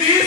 30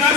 10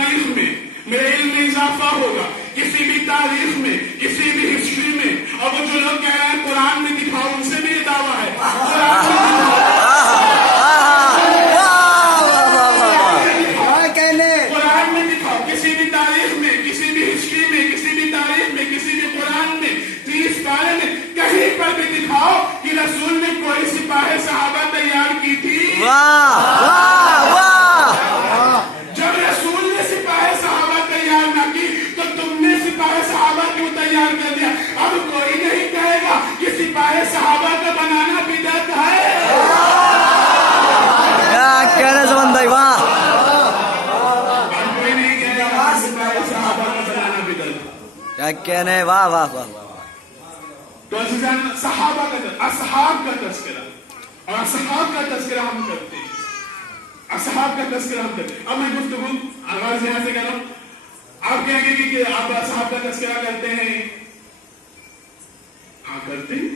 تاریخ میں میرے علم میں اضافہ ہوگا، کسی بھی تاریخ میں، کسی بھی ہسٹری میں. اور وہ جو لوگ کہہ رہے ہیں قرآن میں دکھاؤ، ان سے بھی یہ دعویٰ ہے قرآن میں قرآن میں دکھاؤ، کسی بھی تاریخ میں، کسی بھی ہسٹری میں، کسی بھی تاریخ میں، کسی بھی قرآن میں، 30 پارے میں کہیں پر بھی دکھاؤ کہ رسول نے کوئی سپاہ صحابہ تیار کی تھی. جب رسول نے سپاہ صحابہ تیار نہ کی تو تم نے سپاہ صحابہ کیوں تیار کر دیا؟ اب کوئی نہیں کہے گا کہ سپاہ صحابہ کا بنانا بدعت ہے. کہنے زبان بھائی واہ. کوئی نہیں کہے گا کہ سپاہ صحابہ کا بنانا بدعت ہے. کیا کہنے واہ واہ واہ. تو عزیزان، صحابہ کا اصحاب کا تذکرہ اور اصحاب کا تذکرہ ہم کرتے ہیں. اصحاب کا تذکرہ ہم کرتے ہیں. اب میں گفتگو آغاز یہاں سے کر رہا ہوں. آپ کہیں گے کہ آپ اصحاب کا تذکرہ کرتے ہیں. ہاں کرتے ہیں،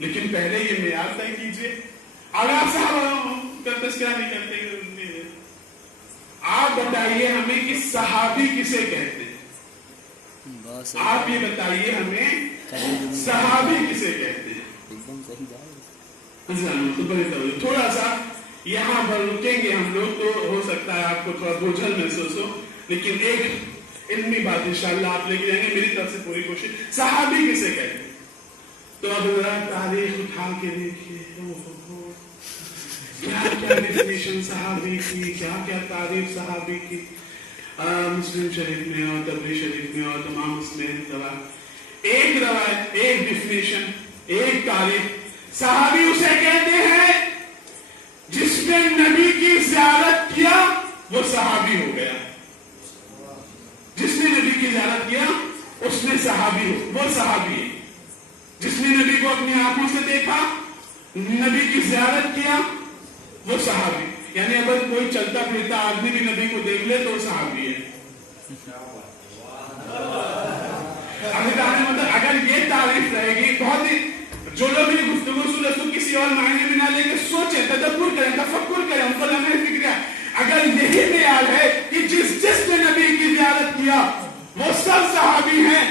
لیکن پہلے یہ معیار طے کیجئے. اگر آپ صحابہ کا تذکرہ نہیں کرتے، آپ بتائیے ہمیں کہ صحابی کسے کہتے ہیں. آپ یہ بتائیے ہمیں صحابی کسے کہتے ہیں. تھوڑا سا یہاں پر رکیں گے ہم لوگ، تو ہو سکتا ہے آپ کو تھوڑا بوجھل محسوس ہو، لیکن ایک علمی بات انشاءاللہ آپ لے کے جائیں گے. میری طرف سے پوری کوشش. صحابی کسے کہتے ہیں؟ تو اب ذرا تاریخ اٹھا کے دیکھیے کیا کیا ڈیفینیشن صحابی کی، کیا کیا تعریف صحابی کی. مسلم شریف میں اور تبریز شریف میں اور تمام ایک روایت، ایک ڈیفینیشن، ایک تعریف. صحابی اسے کہتے ہیں جس نے نبی کی زیارت کیا وہ صحابی ہو گیا. جس نے نبی کی زیارت کیا اس نے صحابی ہو، وہ صحابی ہے. جس نے نبی کو اپنی آنکھوں سے دیکھا، نبی کی زیارت کیا، وہ صحابی. یعنی اگر کوئی چلتا پھرتا آدمی بھی نبی کو دیکھ لے تو صحابی ہے. اگر یہ تعریف رہے گی، بہت ہی جو لوگ میری گفتگو سن رسول کسی اور معنی میں نہ لے کے سوچیں، تدبر کریں، تفکر کریں، ان کو لمحے فکر ہے. اگر یہی معیار ہے کہ جس نے نبی کی زیارت کیا وہ سب صحابی ہیں،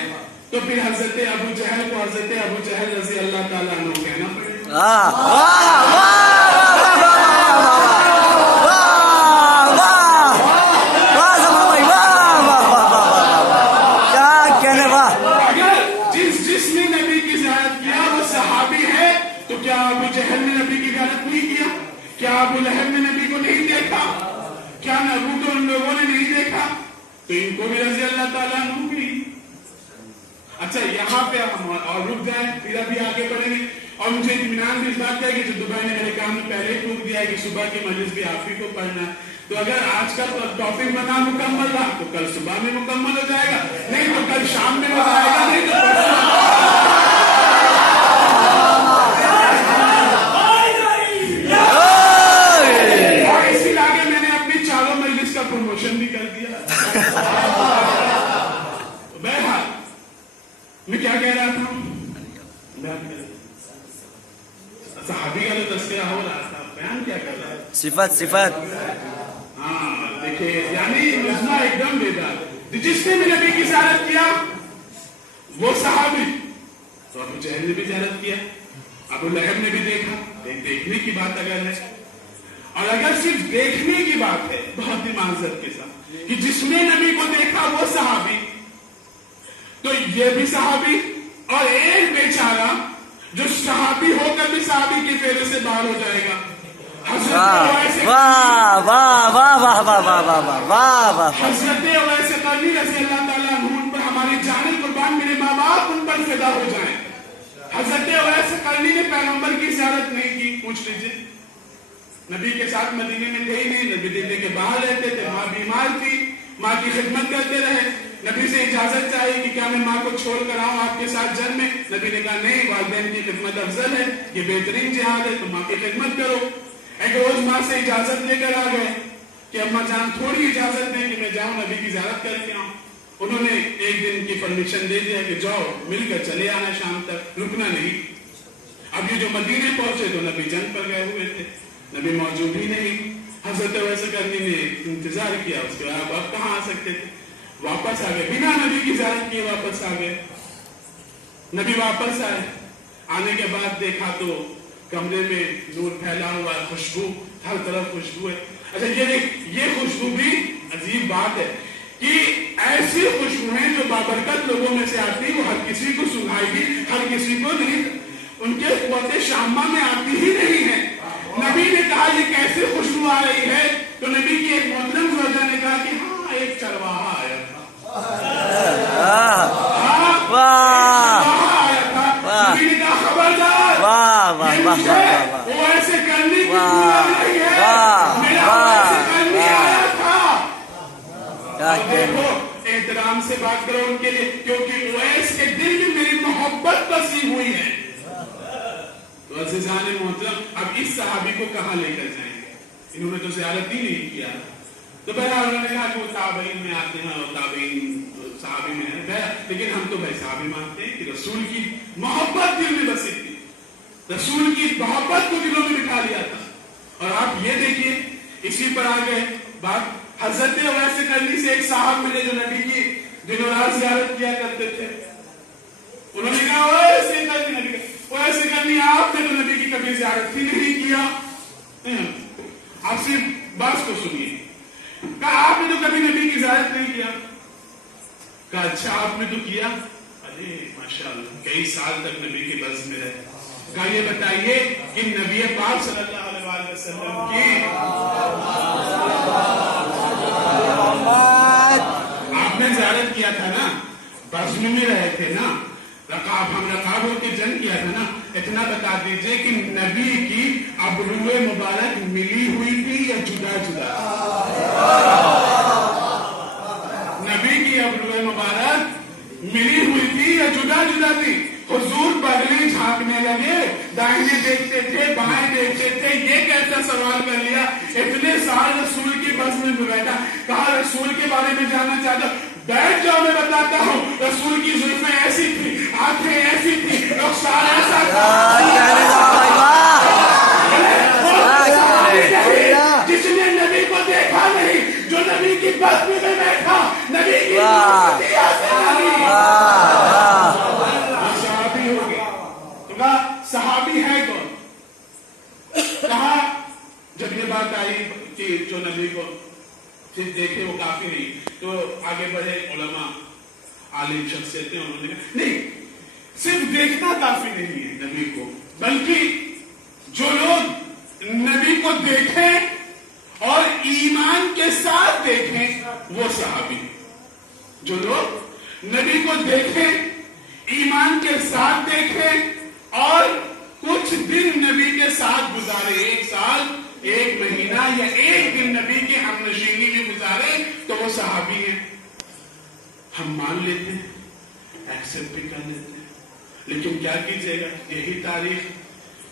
تو پھر حضرت ابو جہل کو حضرت ابو جہل رضی اللہ تعالیٰ عنہ کہنا پڑے گا. کیا ابو لہب نے نبی کو نہیں دیکھا؟ کیا ابو کو ان لوگوں نے نہیں دیکھا؟ تو ان کو بھی رضی اللہ تعالیٰ عنہ بھی. اچھا یہاں پہ ہم اور رک جائیں، پھر ابھی آگے بڑھیں گے. اور مجھے اطمینان بھی اس بات ہے کہ جو دبئی نے میرے کام میں پہلے ہی ٹوک دیا ہے کہ صبح کی مجلس بھی آپ ہی کو پڑھنا ہے. تو اگر آج کا ٹاپک بنا مکمل رہا تو کل صبح میں مکمل ہو جائے گا، نہیں تو کل شام میں ہو جائے گا، نہیں تو پروموشن بھی کر دیا. بہرحال میں کیا کہہ رہا تھا؟ صحابی کا جو تذکرہ ہو رہا تھا، بیان کیا کر رہا تھا؟ صفات. ہاں دیکھیے، یعنی مجمع ایک دم بیدار. جس نے بھی نبی کی زیارت کیا وہ صحابی. تو ابو جہل نے بھی زیارت کیا، ابو لہب نے بھی دیکھا. دیکھنے کی بات اگر ہے، اور اگر صرف دیکھنے کی بات ہے بہت ہی معذرت کے ساتھ کہ جس نے نبی کو دیکھا وہ صحابی، تو یہ بھی صحابی. اور ایک بیچارہ جو صحابی ہو کر بھی صحابی کی فہرست سے باہر ہو جائے گا. حضرت اویس قرنی رضی اللہ تعالیٰ عنہ پر ہماری جانیں قربان، میرے ماں باپ ان پر فدا ہو جائیں. حضرت اویس قرنی نے پیغمبر کی زیارت نہیں کی. پوچھ لیجیے، نبی کے ساتھ مدینے میں تھے ہی نہیں، نبی دلی کے باہر رہتے تھے، ماں بیمار تھی، ماں کی خدمت کرتے رہے. نبی سے اجازت چاہیے کہ کیا میں ماں کو چھوڑ کر آؤں آپ کے ساتھ جنگ میں؟ نبی نے کہا نہیں، والدین کی خدمت افضل ہے، یہ بہترین جہاد ہے، تم ماں کی خدمت کرو. ایک روز ماں سے اجازت لے کر آ گئے کہ اماں جان تھوڑی اجازت دیں کہ میں جاؤں نبی کی زیارت کر کے آؤں. انہوں نے ایک دن کی پرمیشن دے دیا کہ جاؤ مل کر چلے آنا، شام تک رکنا نہیں. اب یہ جو مدینے پہنچے تو نبی جنگ پر گئے ہوئے تھے، نبی موجود ہی نہیں. حضرت اویس کرنی نے انتظار کیا، اس کے بعد آپ کہاں آ سکتے تھے؟ واپس آ گئے، بنا نبی کی زیارت کیے واپس آ گئے. نبی واپس آئے، آنے کے بعد دیکھا تو کمرے میں نور پھیلا ہوا ہے، خوشبو ہر طرف خوشبو ہے. اچھا یہ خوشبو بھی عجیب بات ہے کہ ایسی خوشبو ہیں جو بابرکت لوگوں میں سے آتی، وہ ہر کسی کو سنائی گی، ہر کسی کو نہیں، ان کے قوت شامہ میں آتی ہی نہیں ہے. نبی نے کہا یہ کیسے خوشبو آ رہی ہے؟ تو نبی کی ایک محترم زوجہ نے کہا کہ ہاں ایک چرواہا آیا تھا. نبی نے کہا خبردار، وہ ایسے کرنے کی نہیں ہے، میرا ایسے کرنے آیا تھا. دیکھو احترام سے بات کرو ان کے لیے، کیونکہ اویس کے دل میں میری محبت بسی ہوئی ہے. تو عزیزان محترم، اب اس صحابی کو کہاں لے کر جائیں گے؟ انہوں نے تو زیارت ہی نہیں کیا. تو بہرحال انہوں نے کہا کہ وہ تابعین میں آتے ہیں اور تابعین صحابی میں ہے، لیکن ہم تو بھائی صحابی مانتے ہیں کہ رسول کی محبت دل میں بسی تھی، رسول کی محبت کو دلوں میں بٹھا لیا تھا. اور آپ یہ دیکھیے اسی پر آ گئے بات. حضرت اویس کرنی سے ایک صاحب ملے جو نبی کی دن رات زیارت کیا کرتے تھے. انہوں نے کہا اویس کرنی آپ نے تو نبی کی کبھی زیارت ہی نہیں کیا. آپ صرف بات کو سنیے. کہا آپ نے تو کبھی نبی کی زیارت نہیں کیا. کہا اچھا آپ نے تو کیا. ارے ماشاءاللہ کئی سال تک نبی کے بز میں رہے. کہا یہ بتائیے کہ نبی پاک صلی اللہ علیہ وسلم کی آپ نے زیارت کیا تھا نا، بزم میں رہے تھے نا، ہم رقابوں کی جنگ کیا تھا نا. اتنا بتا دیجئے کہ نبی کی ابرو مبارک ملی ہوئی تھی یا جدا جدا؟ نبی کی ابرو مبارک ملی ہوئی تھی یا جدا جدا تھی؟ حضور بغلی جھانکنے لگے، دائیں دیکھتے تھے، بائیں دیکھتے تھے. یہ کیسا سوال کر لیا؟ اتنے سال رسول کی بزم میں بیٹھا. کہا رسول کے بارے میں جاننا چاہتا ہوں، بیٹھ جاؤ میں بتاتا ہوں. رسول کی زلفیں ایسی تھی، آنکھیں ایسی تھی، رخسار ایسا تھا. جس نے نبی کو دیکھا نہیں، جو نبی کی بزم میں بیٹھا، نبی کی صحابی ہو گیا. تو کہا صحابی ہے کون؟ کہا جب یہ بات آئی کہ جو نبی کو صرف دیکھے وہ کافی نہیں، تو آگے بڑھے علماء عالم شخصیتیں، انہوں نے کہا نہیں صرف دیکھنا کافی نہیں ہے نبی کو، بلکہ جو لوگ نبی کو دیکھیں اور ایمان کے ساتھ دیکھیں وہ صحابی. جو لوگ نبی کو دیکھیں، ایمان کے ساتھ دیکھیں اور کچھ دن نبی کے ساتھ گزارے، ایک سال، ایک مہینہ یا ایک دن نبی کے ہم نشینی میں گزارے، تو وہ صحابی ہیں. ہم مان لیتے ہیں، ایکسپٹ بھی کر لیتے ہیں، لیکن کیا کیجیے گا، یہی تاریخ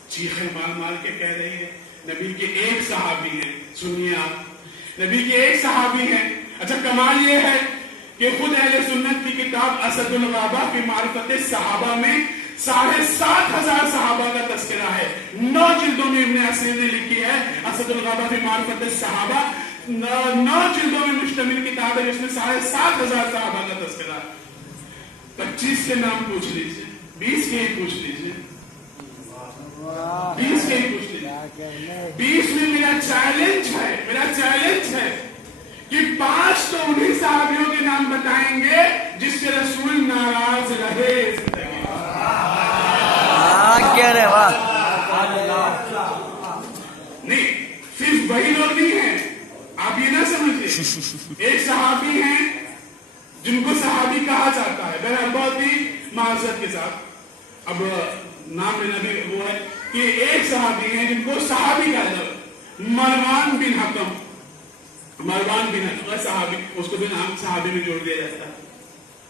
چیخیں مار مار کے کہہ رہی ہے. نبی کے ایک صحابی ہیں، سنیے آپ، نبی کے ایک صحابی ہیں. اچھا کمال یہ ہے کہ خود اہل سنت کی کتاب اسد الغابہ فی معرفت صحابہ میں 7,500 صحابہ کا تذکرہ ہے. 9 جلدوں میں ابن عثیر نے لکھی ہے اسد الغابہ فی معرفت صحابہ. 9 جلدوں میں مشتمل کتاب ہے جس میں 7,500 صحابہ کا تذکرہ ہے. 25 کے نام پوچھ لیجیے، 20 کے ہی پوچھ لیجیے، 20 کے ہی پوچھ لیجیے. 20 میں میرا چیلنج ہے کہ 5 تو انہی صحابیوں کے نام بتائیں گے جس سے رسول ناراض رہے. نہیں صرف وہی لوگ نہیں ہیں، آپ یہ نہ سمجھیں. ایک صحابی ہیں جن کو صحابی کہا جاتا ہے، بہرحال بہت ہی معذرت کے ساتھ اب نام لینا بھی وہ ہے کہ ایک صحابی ہیں جن کو صحابی کہا جاتا ہے، مروان بن حکم. صحابی، اس کو بھی نام صحابی میں جوڑ دیا جاتا ہے.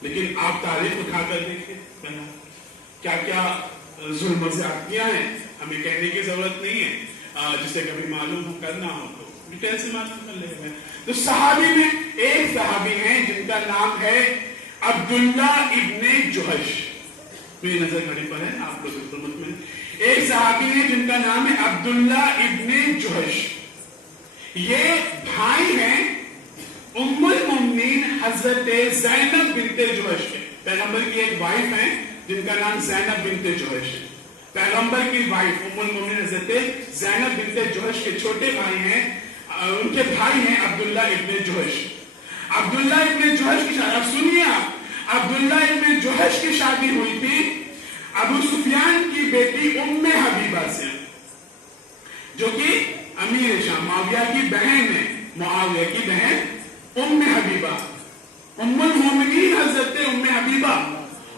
لیکن آپ تاریخ اٹھا کر دیکھیں کیا کیا ظلم و زیادتیاں ہیں. ہمیں کہنے کی ضرورت نہیں ہے، جسے کبھی معلوم ہو کرنا ہو تو ڈیٹیل سے معلوم کر لے گا. تو صحابی میں ایک صحابی ہیں جن کا نام ہے عبداللہ ابن جوہش. میری نظر گھڑی پر ہے، آپ لوگ بالکل مطمئن. ایک صحابی ہیں جن کا نام ہے عبداللہ ابن جوہش. یہ بھائی ہیں ام المؤمنین حضرت زینب بنت جوش کے. پیغمبر کی ایک وائف ہیں جن کا نام زینب بنت جوش ہے. پیغمبر کی وائف ام المؤمنین حضرت زینب بنت جوش کے چھوٹے بھائی ہیں. ان کے بھائی ہیں عبداللہ ابن جوش. عبداللہ ابن جوش کی شادی, اب سنیے آپ, عبداللہ ابن جوش کی شادی ہوئی تھی ابو سفیان کی بیٹی ام حبیبہ سے, جو کہ امیر شام معاویہ کی بہن ہے. معاویہ کی بہن ام حبیبہ, ام المؤمنین حضرت ام حبیبہ.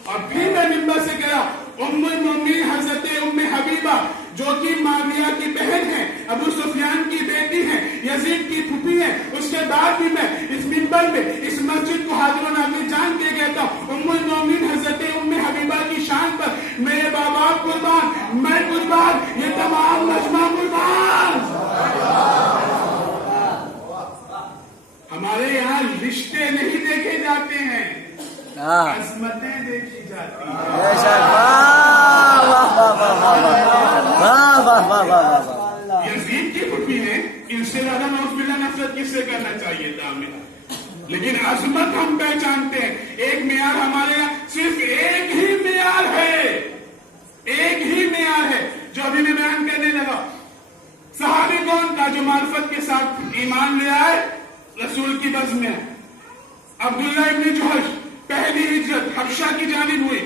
اور پھر میں نمبر سے کہا ام المؤمنین حضرت ام حبیبہ جو کہ معاویہ کی بہن ہے, ابو سفیان کی بیٹی ہے, یزید کی پھوپھی ہے. اس کے بعد بھی میں اس منبر میں اس مسجد کو حاضر و ناظر جان کے کہتا ہوں, ام المؤمنین حضرت ام حبیبہ کی شان پر میرے باپ قربان, میں قربان, یہ تمام مجمع قربان. ہمارے یہاں رشتے نہیں دیکھے جاتے ہیں, عظمتیں دیکھی جاتی ہیں. یزید کی پھوپھی نے ان سے زیادہ نعوذ باللہ نفرت کس سے کرنا چاہیے تھا ہمیں, لیکن عظمت ہم پہچانتے ہیں. ایک معیار ہمارے یہاں صرف ایک ہی معیار ہے, ایک ہی معیار ہے جو ابھی میں بیان کرنے لگا. صحابی کون تھا جو معرفت کے ساتھ ایمان لے آئے رسول کی بزم میں؟ عبداللہ ابن جوش. پہلی ہجرت حبشہ کی جانب ہوئی,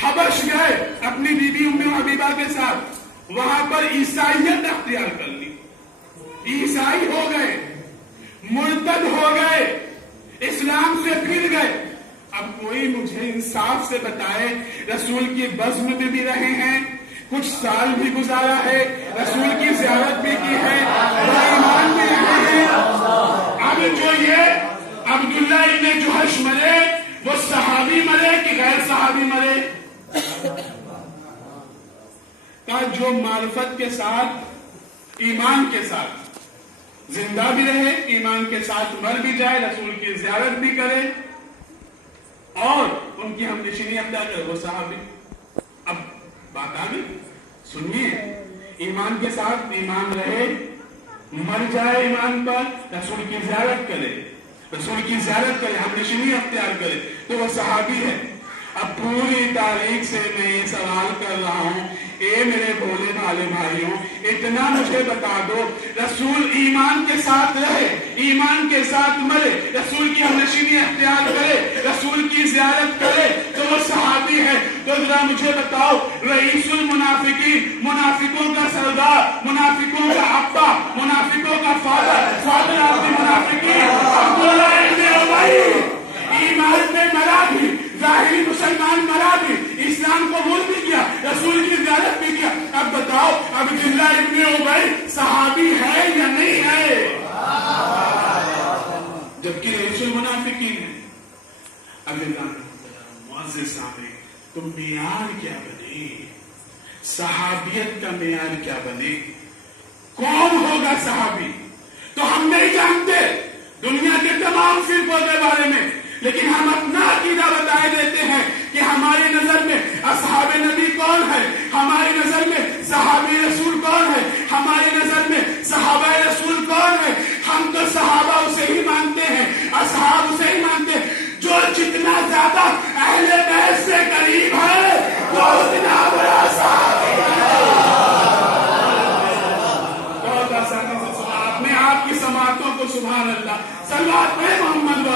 حبش گئے اپنی بیوی ام حبیبہ کے ساتھ, وہاں پر عیسائیت اختیار کر لی, عیسائی ہو گئے, مرتد ہو گئے, اسلام سے پھر گئے. اب کوئی مجھے انصاف سے بتائے, رسول کی بزم میں بھی رہے ہیں, کچھ سال بھی گزارا ہے, رسول کی زیارت بھی کی ہے, ایمان میں رہے ہیں. اب جو یہ عبداللہ ابن جوش مرے, وہ صحابی مرے کہ غیر صحابی مرے؟ جو معرفت کے ساتھ ایمان کے ساتھ زندہ بھی رہے, ایمان کے ساتھ مر بھی جائے, رسول کی زیارت بھی کرے اور ان کی ہم نشینی اختیار کرے, وہ صحابی. اب بات آ گئی, سنیے, ایمان کے ساتھ ایمان رہے, مر جائے ایمان پر, رسول کی زیارت کرے, رسول کی زیارت کرے, ہم نشینی اختیار کرے, تو وہ صحابی ہے. اب پوری تاریخ سے میں یہ سوال کر رہا ہوں, اے میرے بھولے بھالے بھائیوں, اتنا مجھے بتا دو, رسول ایمان کے ساتھ رہے, ایمان کے ساتھ مرے, رسول کی ہم نشینی اختیار کرے, رسول کی زیارت کرے, تو وہ صحابی ہے. تو ذرا مجھے بتاؤ, رئیس المنافقین, منافقوں کا سردار, منافقوں کا ابا, منافقوں کا فادر آف دی منافقین, عبداللہ ابن ابی, ایمان میں مرا بھی, ظاہری مسلمان مرا بھی, اسلام قبول بھی کیا, رسول کی زیارت بھی کیا. اب بتاؤ, عبداللہ ابن ابی صحابی ہے یا نہیں ہے؟ جبکہ رئیس المنافقین ہے. اب معزز سامنے, تو معیار کیا بنے, صحابیت کا معیار کیا بنے, کون ہوگا صحابی؟ تو ہم نہیں جانتے دنیا کے تمام فرقوں کے بارے میں, لیکن ہم اپنا عقیدہ بتائے دیتے ہیں کہ ہماری نظر میں اصحاب نبی کون ہے, ہماری نظر میں صحابی رسول کون ہے, ہماری نظر میں صحابہ رسول کون ہے. ہم تو صحابہ اسے ہی مانتے ہیں, اصحاب اسے ہی مانتے ہیں جو جتنا زیادہ اہل بیت سے قریب ہے وہ اتنا بڑا صحابی ہے. بہت آسانی سے سنا آپ نے, آپ کی سماعتوں کو سبحان اللہ, صلوات پہ محمد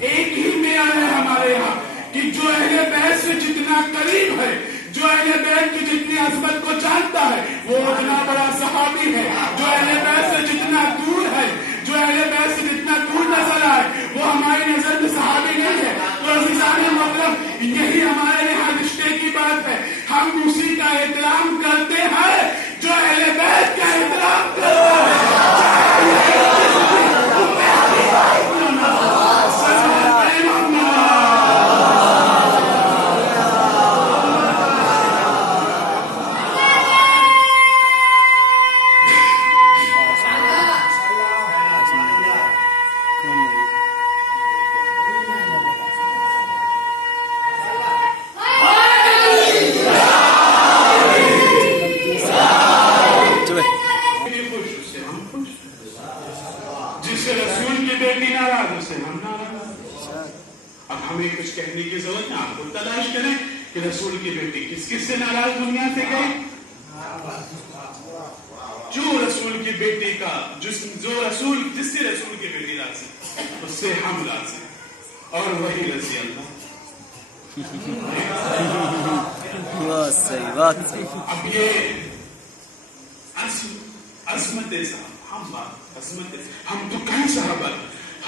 ایک ہی معیار ہے ہمارے یہاں کہ جو اہل بیت سے جتنا قریب ہے, جو اہل بیت کی جتنی عظمت کو جانتا ہے وہ اتنا بڑا صحابی ہے. جو اہل بیت سے جتنا دور ہے, جو اہل بیت سے جتنا دور نظر آئے, وہ ہماری نظر میں صحابی نہیں ہے. تو عزیزان مطلب یہی ہمارے یہاں رشتے کی بات ہے, ہم اسی کا احترام کرتے ہیں جو اہل بیت کا احترام کرتا ہے. ہمیں کچھ کہنے کی ضرورت ہے، آپ کو تلاش کریں کہ رسول کی بیٹی کس کس سے ناراض دنیا سے گئی. جو رسول کی بیٹی کا جس سے رسول کی بیٹی راضی اس سے ہم راضی، اور وہی رضی اللہ. بہت صحیح بہت صحیح. اب یہ عظمت صاحب ہم تو کئی صحابہ،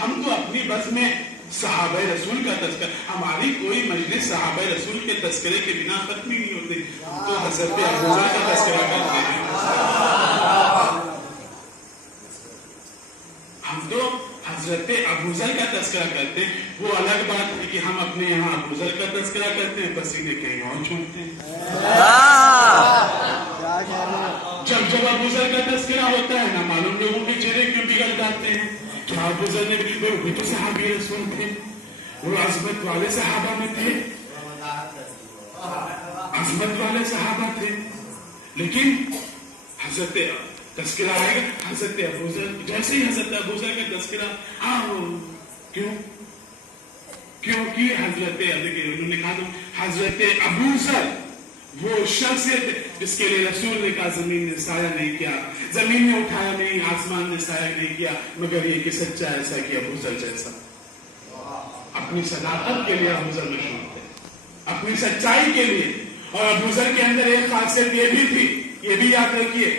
ہم تو اپنی بس میں صحابہ رسول کا تذکرہ، ہماری کوئی مجلس صحابہ رسول کے تذکرے کے بنا ختم ہی نہیں ہوتی. تو حضرت ابوذر کا تذکرہ کرتے ہیں، ہم تو حضرت ابوذر کا تذکرہ کرتے ہیں. وہ الگ بات ہے کہ ہم اپنے یہاں ابوذر کا تذکرہ کرتے ہیں، پسینے کہیں اور چھوڑتے ہیں. جب ابوذر کا تذکرہ ہوتا ہے نہ معلوم لوگوں کے چہرے کیوں بگڑ جاتے ہیں. کیا ابوذر نے بھی تو صحابی رسول تھے، وہ عظمت والے صحابہ میں تھے، عظمت والے صحابہ تھے. لیکن حضرت تذکرہ آئے گا حضرت ابوذر، جیسے ہی حضرت ابوذر کا تذکرہ، ہاں کیونکہ انہوں نے کہا حضرت ابوذر وہ شخصیت جس کے لیے رسول نے کہا زمین نے سایہ نہیں کیا، زمین نے اٹھایا نہیں، آسمان نے سایہ نہیں کیا، مگر یہ کہ سچا ایسا کہ ابوذر جیسا. اپنی صداقت کے لیے ابوذر مشہور تھے، اپنی سچائی کے لیے. اور ابوذر کے اندر ایک خاصیت یہ بھی تھی، یہ بھی یاد رکھیے،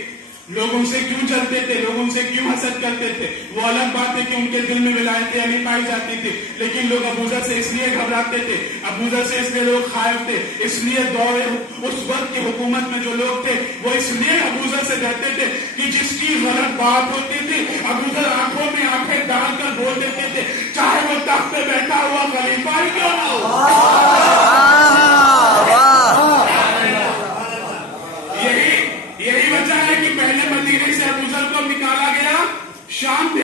لوگوں سے کیوں جلتے تھے، لوگوں سے کیوں حسد کرتے تھے. وہ الگ بات ہے کہ ان کے دل میں ولایت نہیں پائی جاتی تھی، لیکن لوگ ابوذر سے اس لیے گھبراتے تھے، ابوذر سے اس لیے لوگ خائف تھے، اس لیے اس وقت کی حکومت میں جو لوگ تھے وہ اس لیے ابوذر سے ڈرتے تھے کہ جس کی غلط بات ہوتی تھی ابوذر آنکھوں میں آنکھیں ڈال کر بول دیتے تھے، چاہے وہ تخت پہ بیٹھا ہوا خلیفہ ہی کیوں نہ ہو. یہی وجہ ہے کہ پہلے مدینے سے ابوذر کو نکالا گیا، شام